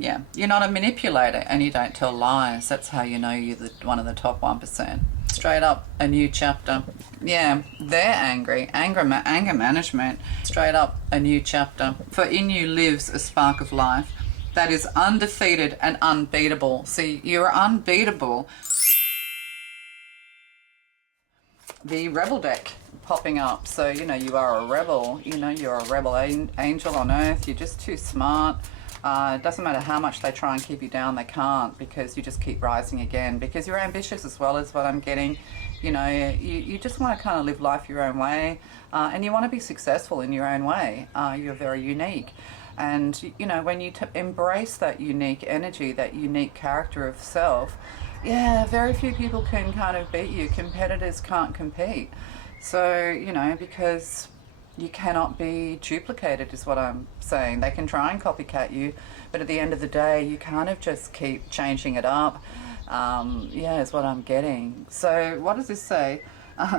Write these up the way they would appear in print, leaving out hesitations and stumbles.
Yeah, you're not a manipulator and you don't tell lies. That's how you know you're one of the top 1%. Straight up, a new chapter. Yeah, they're angry. Anger management. Straight up, a new chapter. For in you lives a spark of life that is undefeated and unbeatable. See, you're unbeatable. The rebel deck popping up. So, you are a rebel. You're a rebel angel on earth. You're just too smart. It doesn't matter how much they try and keep you down, they can't, because you just keep rising again, because you're ambitious as well, as what I'm getting. You just want to kind of live life your own way, and you want to be successful in your own way. You're very unique. And, when you embrace that unique energy, that unique character of self, yeah, very few people can kind of beat you. Competitors can't compete. So, because you cannot be duplicated is what I'm saying. They can try and copycat you, but at the end of the day, you kind of just keep changing it up. Yeah, is what I'm getting. So what does this say?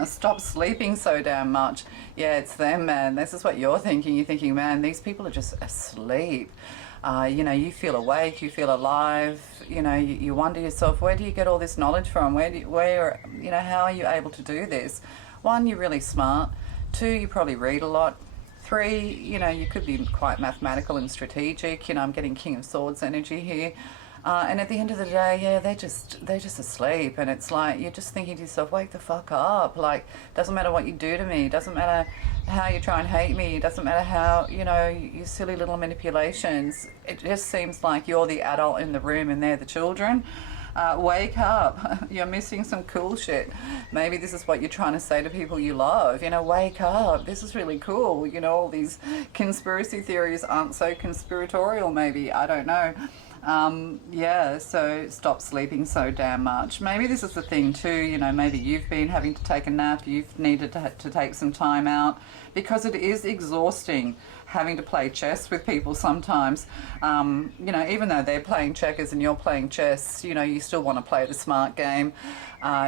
Stop sleeping so damn much. Yeah, it's them, man. This is what you're thinking. You're thinking, man, these people are just asleep. You feel awake, you feel alive. You wonder yourself, where do you get all this knowledge from? How are you able to do this? One, you're really smart. Two, you probably read a lot. Three, you could be quite mathematical and strategic. I'm getting King of Swords energy here. And at the end of the day, yeah, they're just asleep. And it's like, you're just thinking to yourself, wake the fuck up. Like, doesn't matter what you do to me. Doesn't matter how you try and hate me. Doesn't matter how, you silly little manipulations. It just seems like you're the adult in the room and they're the children. Wake up. You're missing some cool shit. Maybe this is what you're trying to say to people you love. Wake up. This is really cool. All these conspiracy theories aren't so conspiratorial, maybe. I don't know. Yeah, so stop sleeping so damn much. Maybe this is the thing too, maybe you've been having to take a nap, you've needed to take some time out, because it is exhausting having to play chess with people sometimes. Even though they're playing checkers and you're playing chess, you still want to play the smart game.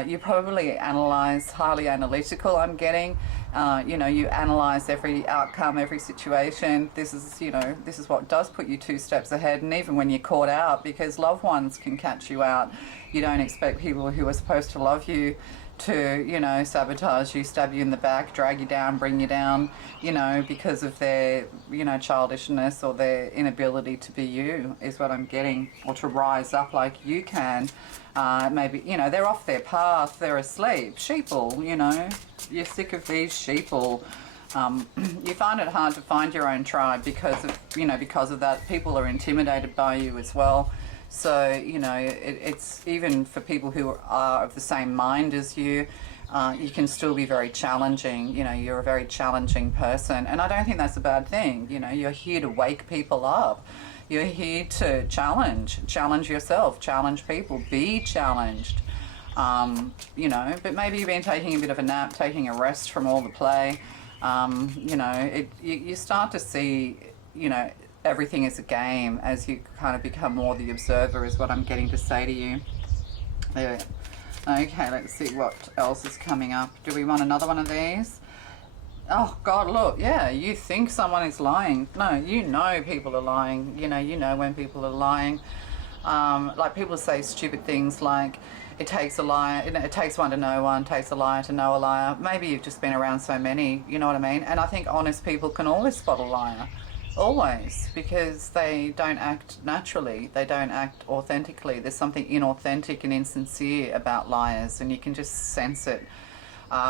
You probably analyze, highly analytical, I'm getting. You analyze every outcome, every situation. This is what does put you two steps ahead. And even when you're caught out, because loved ones can catch you out, you don't expect people who are supposed to love you to, sabotage you, stab you in the back, drag you down, bring you down, because of their, childishness or their inability to be you, is what I'm getting, or to rise up like you can. Maybe, they're off their path, they're asleep. Sheeple, you're sick of these sheeple. You find it hard to find your own tribe because of that. People are intimidated by you as well. So, it's even for people who are of the same mind as you, you can still be very challenging. You're a very challenging person. And I don't think that's a bad thing. You're here to wake people up. You're here to challenge yourself, challenge people, be challenged. But maybe you've been taking a bit of a nap, taking a rest from all the play. You start to see, everything is a game as you kind of become more the observer, is what I'm getting to say to you. There. Okay, let's see what else is coming up. Do we want another one of these? Oh God, look, yeah, you think someone is lying. No, people are lying. You know when people are lying. Like people say stupid things like, it takes a liar, it takes one to know one, takes a liar to know a liar. Maybe you've just been around so many, you know what I mean? And I think honest people can always spot a liar. Always, because they don't act naturally, they don't act authentically. There's something inauthentic and insincere about liars, and you can just sense it.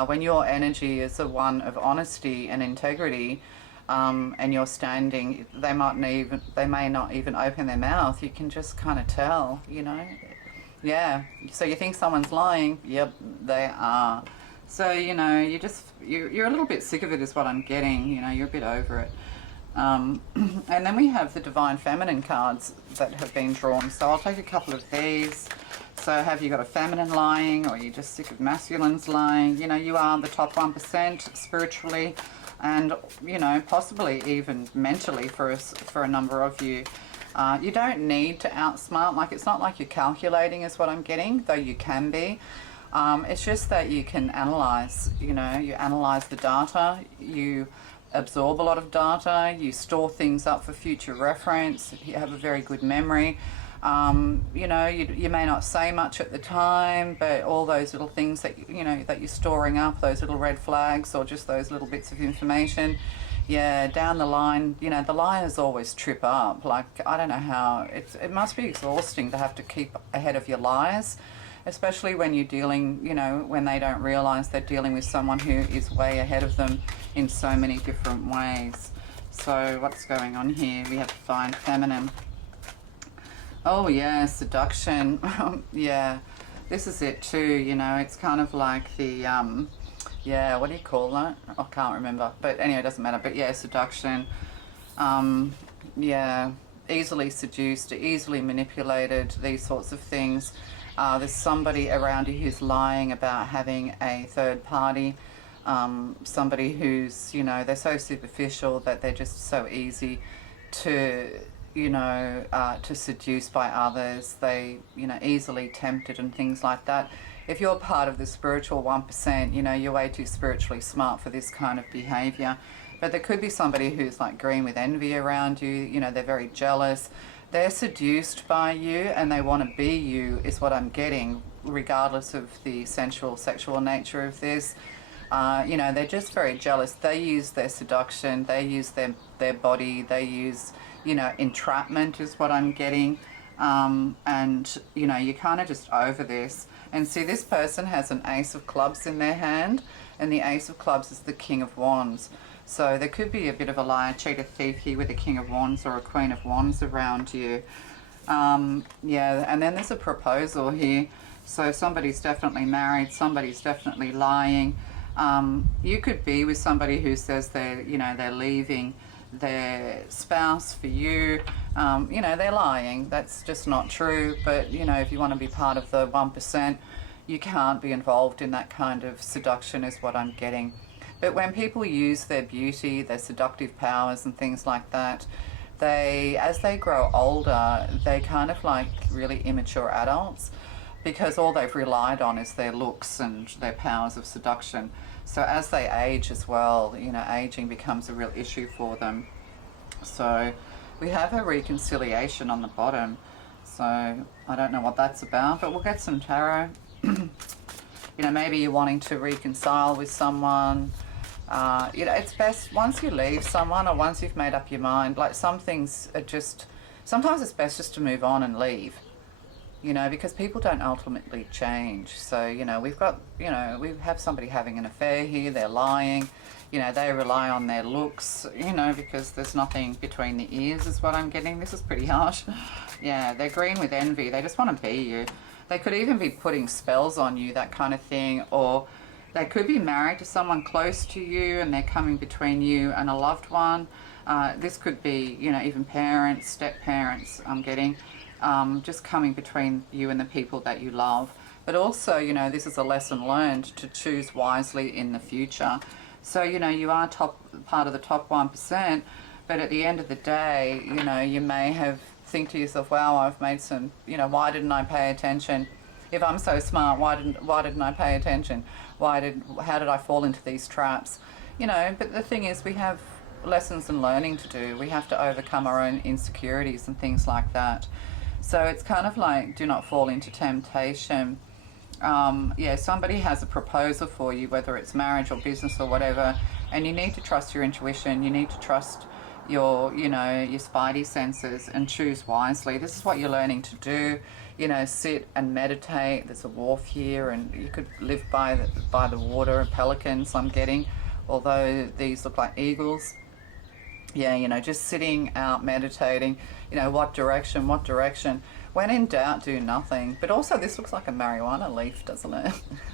When your energy is the one of honesty and integrity, and you're standing, they may not even open their mouth. You can just kind of tell, Yeah. So you think someone's lying? Yep, they are. So you're a little bit sick of it, is what I'm getting. You're a bit over it. And then we have the Divine Feminine cards that have been drawn. So I'll take a couple of these. So have you got a feminine lying, or are you just sick of masculines lying? You are the top 1% spiritually, and possibly even mentally for a number of you. You don't need to outsmart. Like, it's not like you're calculating, is what I'm getting, though you can be. It's just that you can analyze. You analyze the data. You absorb a lot of data, you store things up for future reference, you have a very good memory. You know, you may not say much at the time, but all those little things that, you know, that you're storing up, those little red flags or just those little bits of information, yeah, down the line, you know, the liars always trip up. Like, I don't know how, it must be exhausting to have to keep ahead of your lies, especially when you're dealing, you know, when they don't realize they're dealing with someone who is way ahead of them in so many different ways. So what's going on here? We have Divine Feminine. Oh yeah, seduction. Yeah, this is it too, you know, it's kind of like the, yeah, what do you call that? I can't remember. But anyway, it doesn't matter. But yeah, seduction. Yeah, easily seduced, easily manipulated, these sorts of things. There's somebody around you who's lying about having a third party. Somebody who's, you know, they're so superficial that they're just so easy to, you know, to seduce by others. They, you know, easily tempted and things like that. If you're part of the spiritual 1%, you know, you're way too spiritually smart for this kind of behavior. But there could be somebody who's like green with envy around you. You know, they're very jealous. They're seduced by you and they want to be you, is what I'm getting, regardless of the sensual, sexual nature of this. You know, they're just very jealous. They use their seduction. They use their body. They use, you know, entrapment is what I'm getting. And, you know, you're kind of just over this. And see, this person has an Ace of Clubs in their hand, and the Ace of Clubs is the King of Wands. So there could be a bit of a liar, cheater, thief here with a King of Wands or a Queen of Wands around you. Yeah, and then there's a proposal here. So somebody's definitely married, somebody's definitely lying. You could be with somebody who says they're, you know, they're leaving their spouse for you. You know, they're lying. That's just not true. But, you know, if you want to be part of the 1%, you can't be involved in that kind of seduction is what I'm getting. But when people use their beauty, their seductive powers and things like that, they, as they grow older, they kind of like really immature adults, because all they've relied on is their looks and their powers of seduction. So as they age as well, you know, aging becomes a real issue for them. So we have a reconciliation on the bottom. So I don't know what that's about, but we'll get some tarot. You know, maybe you're wanting to reconcile with someone. You know, it's best once you leave someone or once you've made up your mind, like some things are just, sometimes it's best just to move on and leave. You know, because people don't ultimately change. So, you know, we've got, you know, we have somebody having an affair here, they're lying, you know, they rely on their looks, you know, because there's nothing between the ears is what I'm getting. This is pretty harsh. Yeah, they're green with envy. They just want to be you. They could even be putting spells on you, that kind of thing. Or they could be married to someone close to you and they're coming between you and a loved one. This could be, you know, even parents, step-parents, I'm getting. Just coming between you and the people that you love. But also, you know, this is a lesson learned to choose wisely in the future. So, you know, you are part of the top 1%, but at the end of the day, you know, you may have think to yourself, wow, I've made some, you know, why didn't I pay attention? If I'm so smart, why didn't I pay attention? How did I fall into these traps? You know, but the thing is, we have lessons and learning to do. We have to overcome our own insecurities and things like that. So it's kind of like, do not fall into temptation. Yeah, somebody has a proposal for you, whether it's marriage or business or whatever, and you need to trust your intuition. You need to trust your, you know, your spidey senses and choose wisely. This is what you're learning to do. You know, sit and meditate. There's a wharf here, and you could live by the water. Pelicans, I'm getting, although these look like eagles. Yeah, you know, just sitting out, meditating, you know, what direction? When in doubt, do nothing. But also, this looks like a marijuana leaf, doesn't it?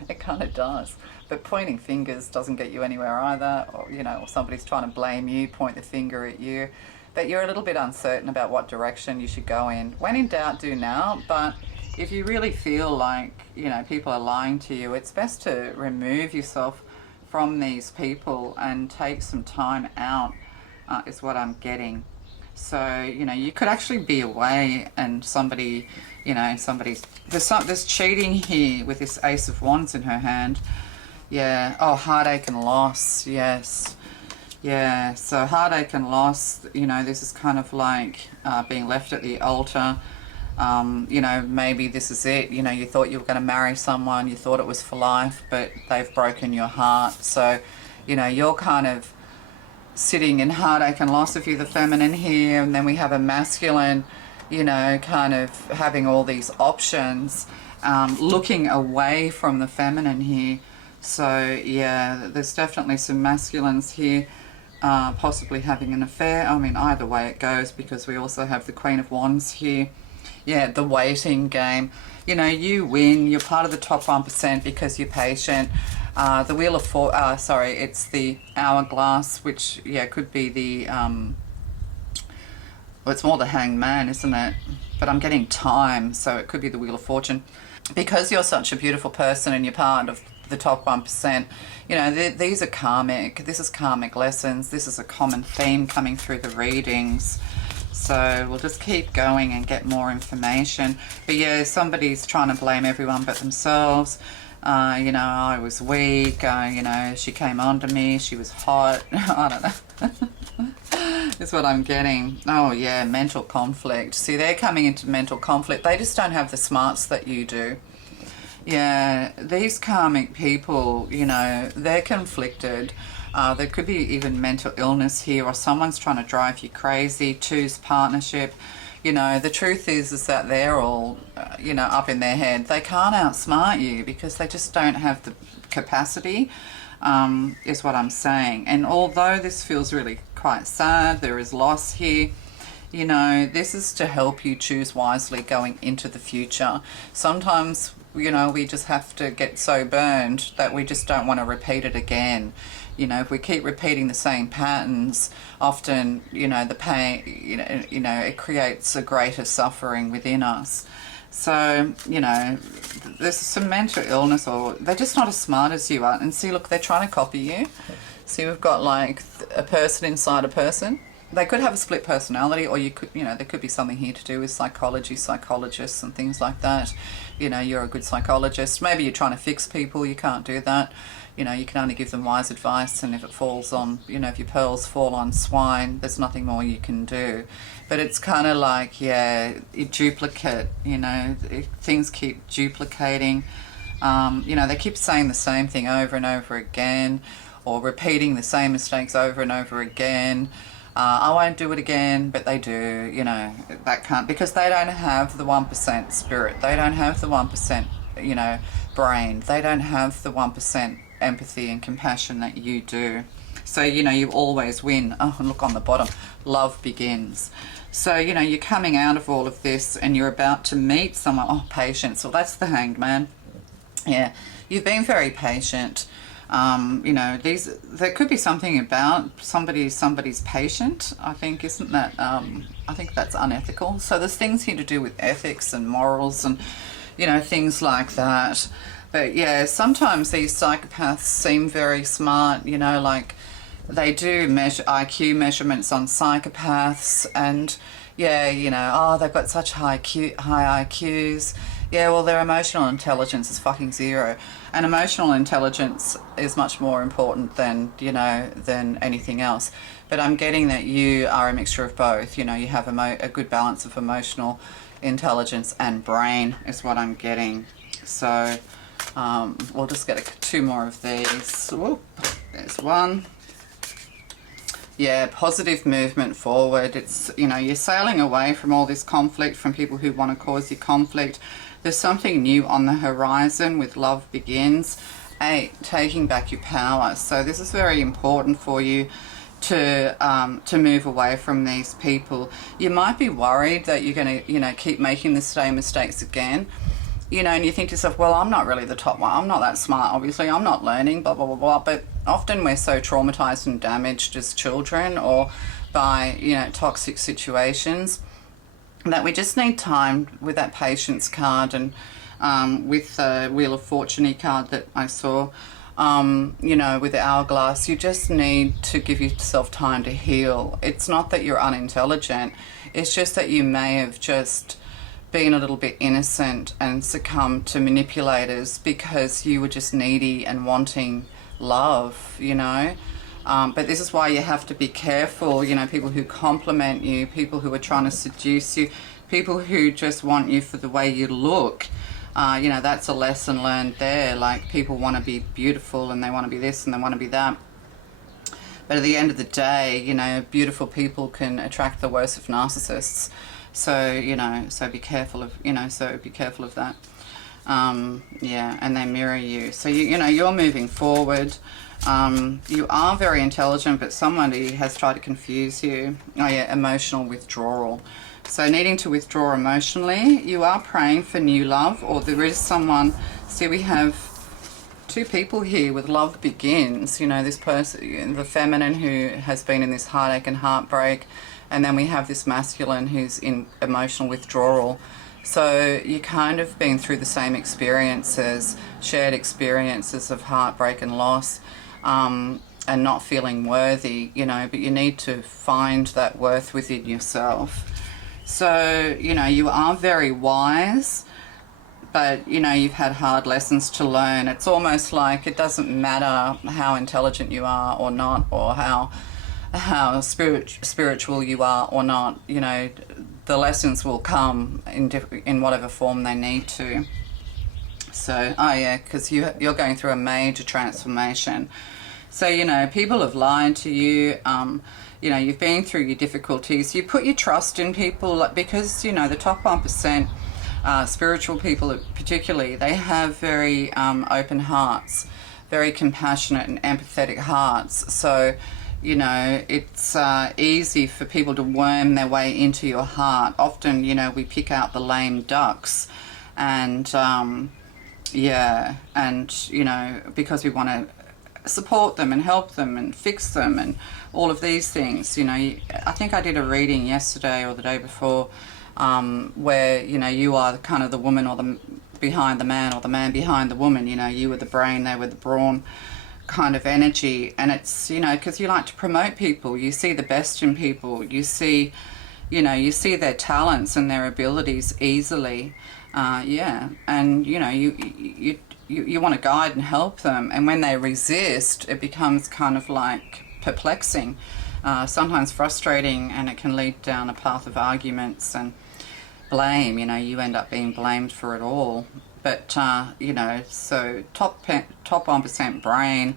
It kind of does. But pointing fingers doesn't get you anywhere either. Or, you know, or somebody's trying to blame you, point the finger at you. But you're a little bit uncertain about what direction you should go in. When in doubt, do now. But if you really feel like, you know, people are lying to you, it's best to remove yourself from these people and take some time out. Is what I'm getting. So, you know, you could actually be away and somebody, you know, there's cheating here with this Ace of Wands in her hand. Yeah. Oh, heartache and loss. Yes. Yeah, so heartache and loss, you know, this is kind of like being left at the altar. You know, maybe this is it. You know, you thought you were going to marry someone, you thought it was for life, but they've broken your heart. So, you know, you're kind of sitting in heartache and loss if you're the feminine here, and then we have a masculine, you know, kind of having all these options, looking away from the feminine here. So yeah, there's definitely some masculines here, possibly having an affair. I mean, either way it goes, because we also have the Queen of Wands here. Yeah, the waiting game. You know, you win. You're part of the top 1% because you're patient. The Wheel of it's the Hourglass, which, yeah, could be the, well, it's more the Hanged Man, isn't it? But I'm getting time, so it could be the Wheel of Fortune. Because you're such a beautiful person and you're part of the top 1%, you know, these are karmic. This is karmic lessons. This is a common theme coming through the readings. So we'll just keep going and get more information. But yeah, somebody's trying to blame everyone but themselves. You know, I was weak, you know, she came onto me, she was hot. I don't know. Is what I'm getting. Oh yeah, mental conflict. See, they're coming into mental conflict. They just don't have the smarts that you do. Yeah, these karmic people, you know, they're conflicted. There could be even mental illness here, or someone's trying to drive you crazy, choose partnership. You know, the truth is that they're all, you know, up in their head. They can't outsmart you because they just don't have the capacity, is what I'm saying. And although this feels really quite sad, there is loss here, you know, this is to help you choose wisely going into the future. Sometimes, you know, we just have to get so burned that we just don't want to repeat it again. You know, if we keep repeating the same patterns, often, you know, the pain, you know, it creates a greater suffering within us. So, you know, there's some mental illness, or they're just not as smart as you are. And see, look, they're trying to copy you. See, we've got like a person inside a person. They could have a split personality, or you could, you know, there could be something here to do with psychology, psychologists and things like that. You know, you're a good psychologist. Maybe you're trying to fix people. You can't do that. You know, you can only give them wise advice, and if it falls on, you know, if your pearls fall on swine, there's nothing more you can do. But it's kind of like, yeah, you duplicate, you know, things keep duplicating. You know, they keep saying the same thing over and over again, or repeating the same mistakes over and over again. I won't do it again, but they do, you know, that can't, because they don't have the 1% spirit. They don't have the 1%, you know, brain. They don't have the 1% empathy and compassion that you do. So, you know, you always win. Oh, and look on the bottom, love begins. So, you know, you're coming out of all of this and you're about to meet someone. Oh, patience. Well, that's the Hanged Man. Yeah, you've been very patient. You know, there could be something about somebody's patient. I think, isn't that, I think that's unethical. So there's things here to do with ethics and morals and, you know, things like that. But yeah, sometimes these psychopaths seem very smart, you know, like they do measure IQ measurements on psychopaths, and yeah, you know, oh, they've got such high IQs. Yeah, well, their emotional intelligence is fucking zero. And emotional intelligence is much more important than, you know, than anything else. But I'm getting that you are a mixture of both. You know, you have a good balance of emotional intelligence and brain is what I'm getting. So we'll just get two more of these. Whoop, there's one. Yeah, positive movement forward. It's, you know, you're sailing away from all this conflict, from people who want to cause you conflict. There's something new on the horizon with love begins. 8, taking back your power. So this is very important for you to move away from these people. You might be worried that you're going to, you know, keep making the same mistakes again. You know, and you think to yourself, well, I'm not really the top one. I'm not that smart, obviously. I'm not learning, blah, blah, blah, blah. But often we're so traumatized and damaged as children, or by, you know, toxic situations, that we just need time with that patience card, and with the Wheel of Fortune card that I saw, you know, with the Hourglass, you just need to give yourself time to heal. It's not that you're unintelligent. It's just that you may have just been a little bit innocent and succumbed to manipulators because you were just needy and wanting love, you know. But this is why you have to be careful, you know, people who compliment you, people who are trying to seduce you, people who just want you for the way you look. You know, that's a lesson learned there. Like, people want to be beautiful and they want to be this and they want to be that. But at the end of the day, you know, beautiful people can attract the worst of narcissists. So, you know, so be careful of, you know, so be careful of that. Yeah, and they mirror you. So, you know, you're moving forward. You are very intelligent, but somebody has tried to confuse you. Oh yeah, emotional withdrawal. So needing to withdraw emotionally, you are praying for new love, or there is someone. See, we have two people here with love begins. You know, this person, the feminine, who has been in this heartache and heartbreak, and then we have this masculine who's in emotional withdrawal. So you kind of been through the same experiences, shared experiences of heartbreak and loss, and not feeling worthy, you know, but you need to find that worth within yourself. So, you know, you are very wise, but, you know, you've had hard lessons to learn. It's almost like it doesn't matter how intelligent you are or not, or how spiritual you are or not, you know, the lessons will come in whatever form they need to. So, oh yeah, because you're going through a major transformation. So, you know, people have lied to you. You know, you've been through your difficulties. You put your trust in people because, you know, the top 1%, spiritual people particularly, they have very open hearts, very compassionate and empathetic hearts. So, you know, it's easy for people to worm their way into your heart. Often, you know, we pick out the lame ducks and, yeah, and, you know, because we want to support them and help them and fix them and all of these things. You know, I think I did a reading yesterday or the day before where, you know, you are kind of the woman or the behind the man, or the man behind the woman. You know, you were the brain, they were the brawn kind of energy. And it's, you know, because you like to promote people, you see the best in people, you see, you know, you see their talents and their abilities easily. Yeah, and, you know, you want to guide and help them, and when they resist, it becomes kind of like perplexing, sometimes frustrating, and it can lead down a path of arguments and blame. You know, you end up being blamed for it all. But you know, so top 1% brain,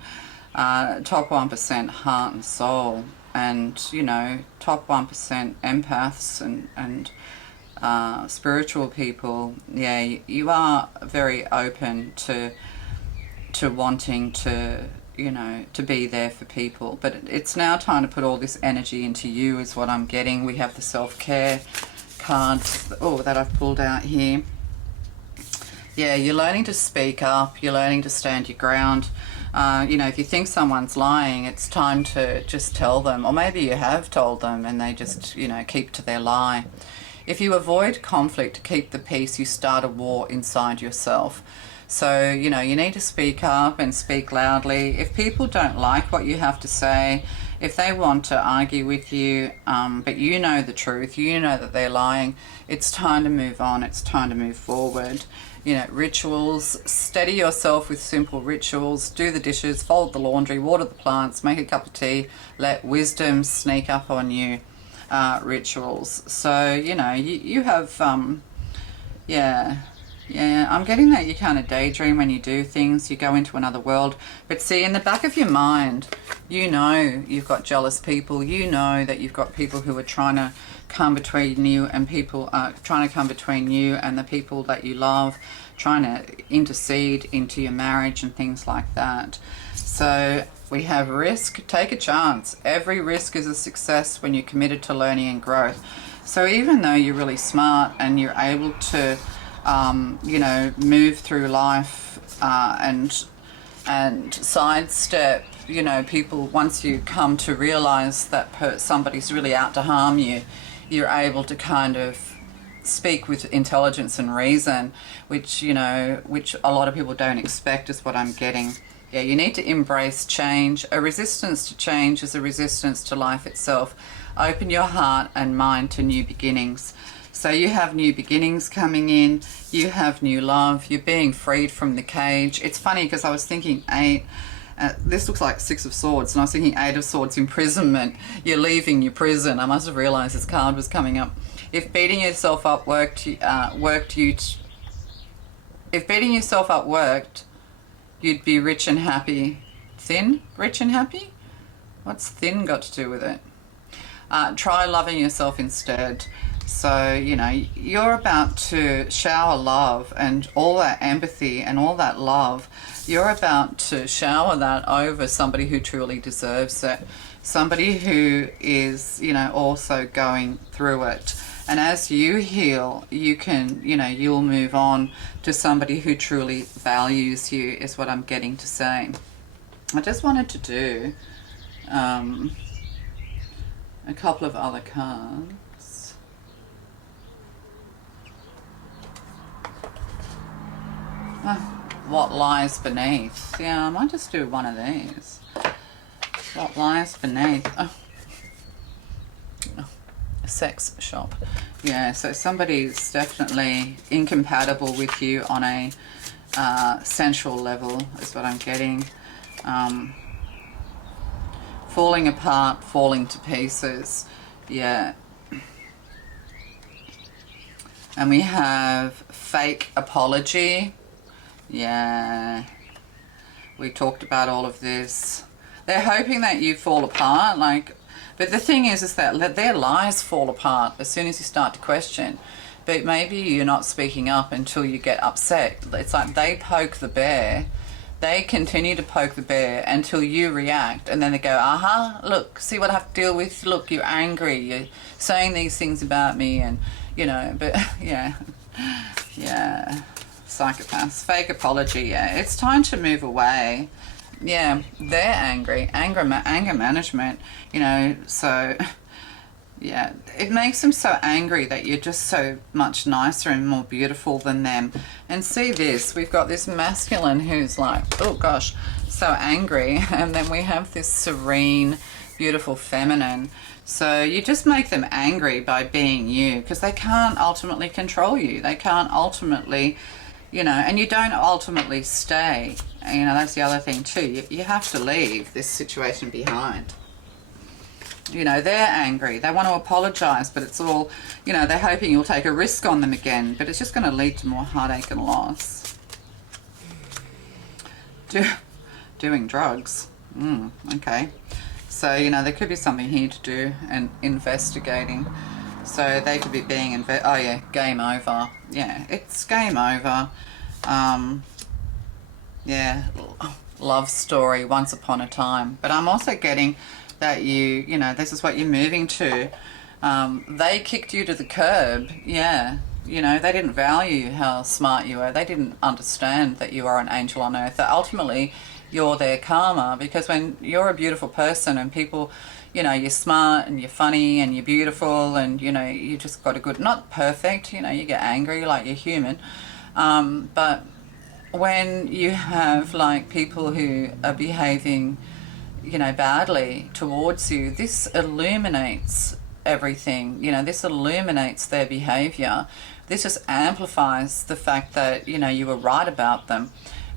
top 1% heart and soul, and, you know, top 1% empaths and spiritual people. Yeah, you are very open to wanting to, you know, to be there for people. But it's now time to put all this energy into you, is what I'm getting. We have the self-care cards, that I've pulled out here. Yeah, you're learning to speak up, you're learning to stand your ground. You know, if you think someone's lying, it's time to just tell them, or maybe you have told them and they just, you know, keep to their lie. If you avoid conflict to keep the peace, you start a war inside yourself. So, you know, you need to speak up and speak loudly. If people don't like what you have to say, if they want to argue with you, but you know the truth, you know that they're lying, it's time to move on, it's time to move forward. You know, rituals, steady yourself with simple rituals, do the dishes, fold the laundry, water the plants, make a cup of tea, let wisdom sneak up on you. Rituals. So, you know, you have, yeah, I'm getting that you kind of daydream when you do things, you go into another world. But see, in the back of your mind, you know you've got jealous people, you know that you've got people who are trying to come between you and people trying to come between you and the people that you love, trying to intercede into your marriage and things like that. So we have risk, take a chance. Every risk is a success when you're committed to learning and growth. So even though you're really smart and you're able to, you know, move through life and sidestep, you know, people, once you come to realize that somebody's really out to harm you, you're able to kind of speak with intelligence and reason, which, you know, which a lot of people don't expect, is what I'm getting. Yeah, you need to embrace change. A resistance to change is a resistance to life itself. Open your heart and mind to new beginnings. So you have new beginnings coming in, you have new love, you're being freed from the cage. It's funny because I was thinking 8, This looks like Six of Swords, and I was thinking Eight of Swords, imprisonment. You're leaving your prison. I must have realised this card was coming up. If beating yourself up if beating yourself up worked, you'd be rich and happy. Thin, rich and happy? What's thin got to do with it? Try loving yourself instead. So, you know, you're about to shower love and all that empathy and all that love. You're about to shower that over somebody who truly deserves it. Somebody who is, you know, also going through it. And as you heal, you can, you know, you'll move on to somebody who truly values you, is what I'm getting to say. I just wanted to do a couple of other cards. What lies beneath? Yeah, I might just do one of these. What lies beneath? Oh. Sex shop. Yeah, so somebody's definitely incompatible with you on a sensual level, is what I'm getting. Falling apart, falling to pieces. Yeah. And we have fake apology. Yeah. We talked about all of this. They're hoping that you fall apart, like. But the thing is that their lies fall apart as soon as you start to question. But maybe you're not speaking up until you get upset. It's like they poke the bear. They continue to poke the bear until you react. And then they go, aha, look, see what I have to deal with? Look, you're angry. You're saying these things about me. And, you know, but yeah. Yeah. Psychopaths. Fake apology. Yeah. It's time to move away. Yeah, they're angry. Anger management, you know, so, yeah. It makes them so angry that you're just so much nicer and more beautiful than them. And see this, we've got this masculine who's like, oh gosh, so angry. And then we have this serene, beautiful feminine. So you just make them angry by being you, because they can't ultimately control you. They can't ultimately, you know, and you don't ultimately stay. You know, that's the other thing too. You have to leave this situation behind. You know, they're angry. They want to apologize, but it's all, you know, they're hoping you'll take a risk on them again, but it's just going to lead to more heartache and loss. Doing drugs. Okay. So, you know, there could be something here to do and investigating. So they could be being, oh yeah, game over. Yeah, it's game over. Yeah, love story, once upon a time. But I'm also getting that you know, this is what you're moving to. They kicked you to the curb. Yeah, you know, they didn't value how smart you were. They didn't understand that you are an angel on earth. That ultimately you're their karma, because when you're a beautiful person and people, you know, you're smart and you're funny and you're beautiful and, you know, you just got a good, not perfect, you know, you get angry like you're human. But when you have like people who are behaving, you know, badly towards you, this illuminates everything. You know, this illuminates their behavior. This just amplifies the fact that, you know, you were right about them.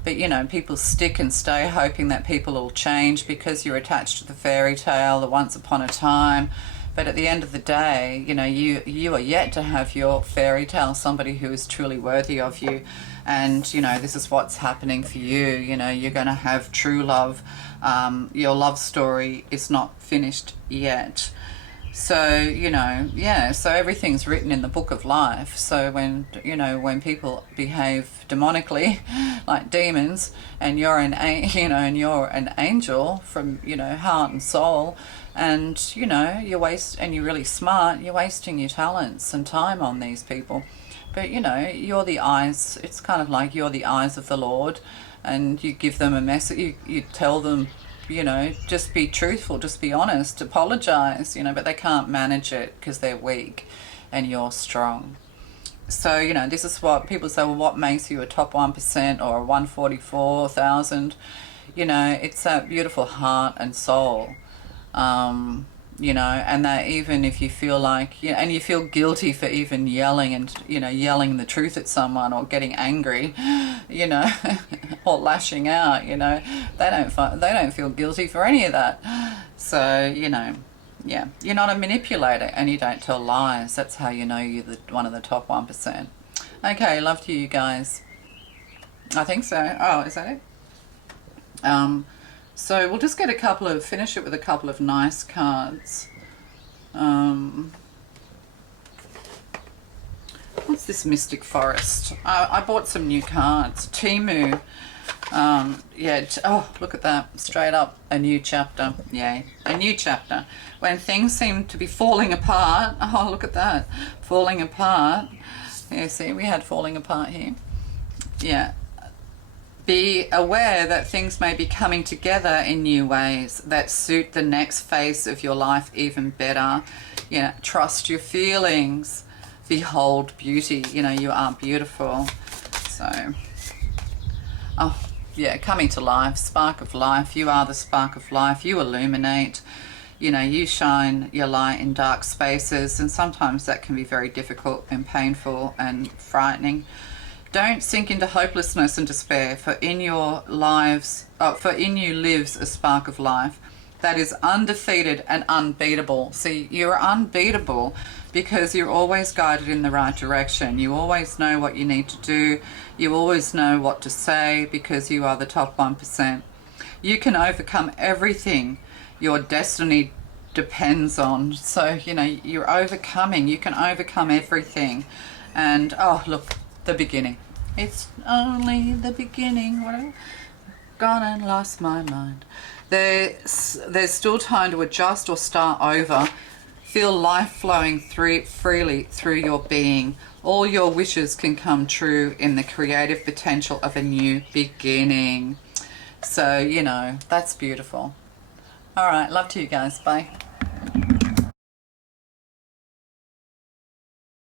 But, you know, people stick and stay hoping that people will change because you're attached to the fairy tale, the once upon a time. But at the end of the day, you know, you are yet to have your fairy tale, somebody who is truly worthy of you. And, you know, this is what's happening for you. You know, you're going to have true love. Your love story is not finished yet. So, you know, yeah, so everything's written in the book of life. So when, you know, when people behave demonically, like demons, and you're you know, and you're an angel from, you know, heart and soul, and, you know, you're really smart, you're wasting your talents and time on these people. But, you know, you're the eyes, it's kind of like you're the eyes of the Lord, and you give them a message, you tell them, you know, just be truthful, just be honest, apologize, you know, but they can't manage it because they're weak and you're strong. So, you know, this is what people say, well, what makes you a top 1% or a 144,000? You know, it's that beautiful heart and soul. You know, and that even if you feel like, you know, and you feel guilty for even yelling and, you know, yelling the truth at someone or getting angry, you know, or lashing out, you know. They don't feel guilty for any of that. So, you know, yeah, you're not a manipulator and you don't tell lies. That's how you know you're one of the top 1%. Okay, love to you guys. I think so. Oh, is that it? So we'll just get finish it with a couple of nice cards. What's this Mystic Forest? I bought some new cards. Timu. Yeah, oh, look at that. Straight up, a new chapter. Yay, a new chapter. When things seem to be falling apart. Oh, look at that. Falling apart. Yeah, see, we had falling apart here. Yeah. Be aware that things may be coming together in new ways that suit the next phase of your life even better. You know, trust your feelings. Behold beauty. You know, you are beautiful. So, oh, yeah, coming to life. Spark of life. You are the spark of life. You illuminate. You know, you shine your light in dark spaces, and sometimes that can be very difficult and painful and frightening. Don't sink into hopelessness and despair, for in you lives a spark of life that is undefeated and unbeatable. See, you're unbeatable because you're always guided in the right direction. You always know what you need to do. You always know what to say because you are the top 1%. You can overcome everything your destiny depends on. So, you know, you're overcoming. You can overcome everything. And, oh, look, the beginning. It's only the beginning. What have I gone and lost my mind? There's still time to adjust or start over. Feel life flowing freely through your being. All your wishes can come true in the creative potential of a new beginning. So, you know, that's beautiful. All right, love to you guys. Bye.